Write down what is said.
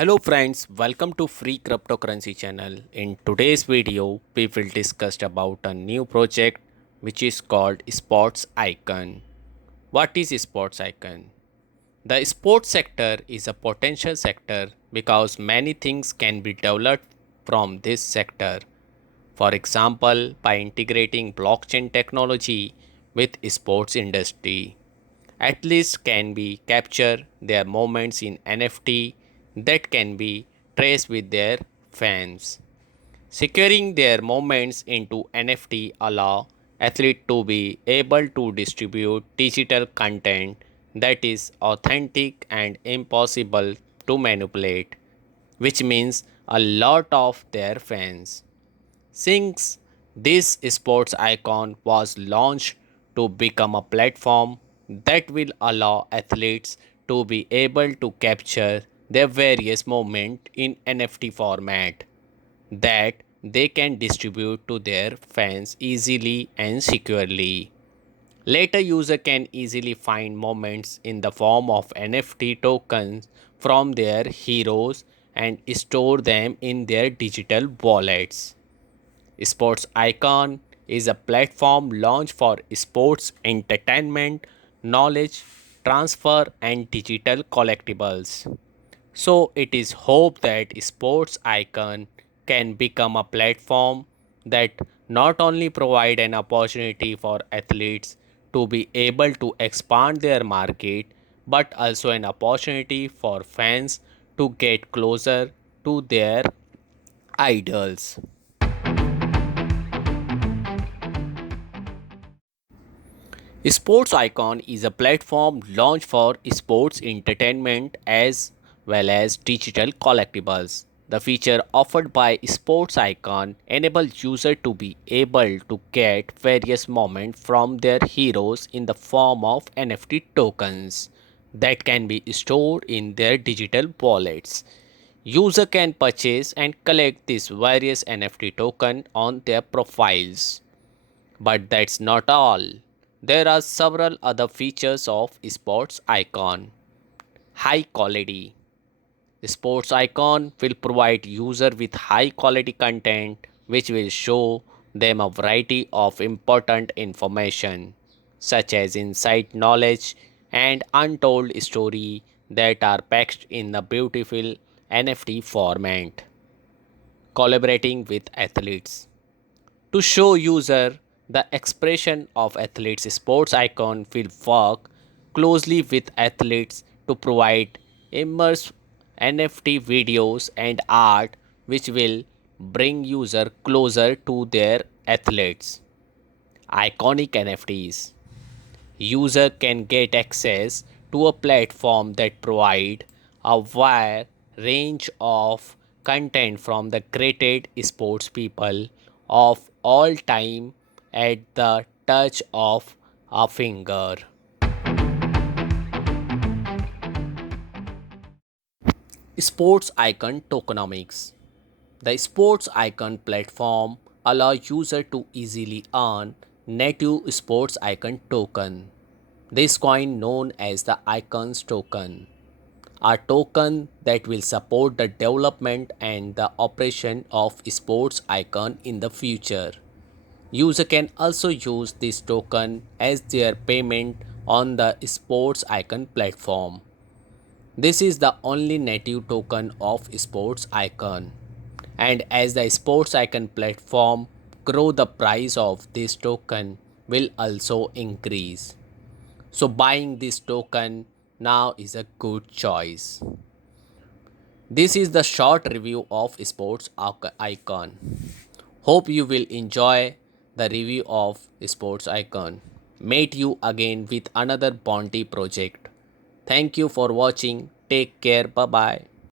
Hello friends, welcome to Free Cryptocurrency channel. In today's video, we will discuss about a new project which is called Sports Icon. What is Sports Icon? The sports sector is a potential sector because many things can be developed from this sector. For example, by integrating blockchain technology with sports industry. Athletes can be capture their moments in NFT that can be traced with their fans. Securing their moments into NFT allow athletes to be able to distribute digital content that is authentic and impossible to manipulate, which means a lot of their fans. Since this sports icon was launched to become a platform that will allow athletes to be able to capture their various moments in NFT format that they can distribute to their fans easily and securely. Later user can easily find moments in the form of NFT tokens from their heroes and store them in their digital wallets. Sports Icon is a platform launched for sports entertainment, knowledge transfer, and digital collectibles. So, it is hoped that Sports Icon can become a platform that not only provide an opportunity for athletes to be able to expand their market but also an opportunity for fans to get closer to their idols. Sports Icon is a platform launched for sports entertainment as well as digital collectibles. The feature offered by Sports Icon enables users to be able to get various moments from their heroes in the form of NFT tokens that can be stored in their digital wallets. User can purchase and collect these various NFT token on their profiles. But that's not all. There are several other features of Sports Icon. High quality. Sports Icon will provide user with high quality content which will show them a variety of important information such as insight knowledge and untold story that are packed in a beautiful NFT format. Collaborating with athletes. To show user the expression of athletes, sports icon will work closely with athletes to provide immersive NFT videos and art which will bring user closer to their athletes. Iconic NFTs. User can get access to a platform that provide a wide range of content from the created sports people of all time at the touch of a finger. Sports icon tokenomics. The sports icon platform allows user to easily earn native sports icon token. This coin known as the icons token, a token that will support the development and the operation of sports icon in the future. User can also use this token as their payment on the sports icon platform. This is the only native token of sports icon. And as the sports icon platform grow, the price of this token will also increase. So buying this token now is a good choice. This is the short review of sports icon. Hope you will enjoy the review of sports icon. Meet you again with another bounty project. Thank you for watching. Take care. Bye bye.